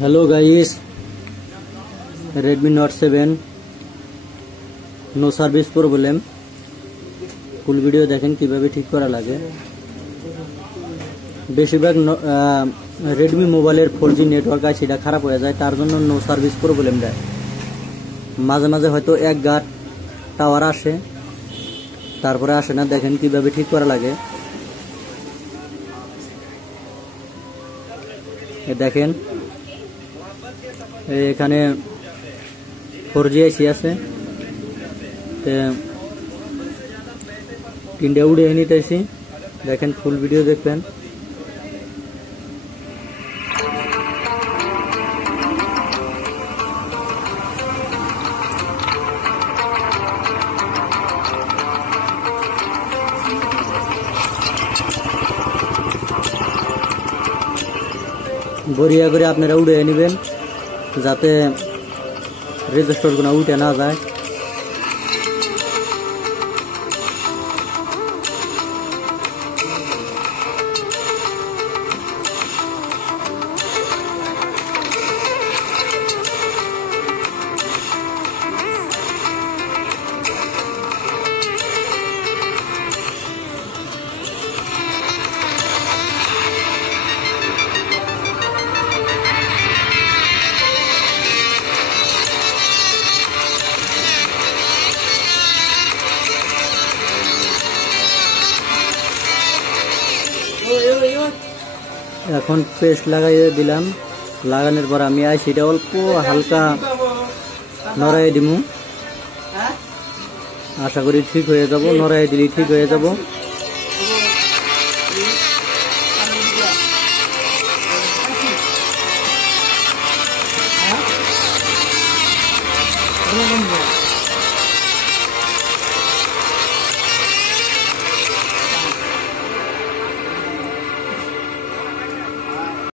Hello guys, Redmi note 7 no service problem. Full video देखें কিভাবে ঠিক করা লাগে। বেশিরভাগ রেডমি মোবাইলের 4G নেটওয়ার্ক আছে, এটা খারাপ হয়ে যায়, তার জন্য নো সার্ভিস প্রবলেম দেয়। মাঝে মাঝে হয়তো এক গাঁট টাওয়ার আসে, তারপরে আসে না। দেখেন কিভাবে ঠিক করা লাগে। দেখেন এখানে 4G আইসি আছে, তিনটে উড়িয়ে নিতেছি। দেখেন ফুল ভিডিও দেখবেন। বড়িয়া করে আপনারা উড়িয়ে নেবেন, যাতে রেজিস্টার গুলো উঠে না যায়। এখন পেস্ট লাগাইয়ে দিলাম। লাগানোর পর আমি আইসিটা অল্প হালকা নড়াই দিমু। আশা করি ঠিক হয়ে যাব। নড়াই দিলে ঠিক হয়ে যাব।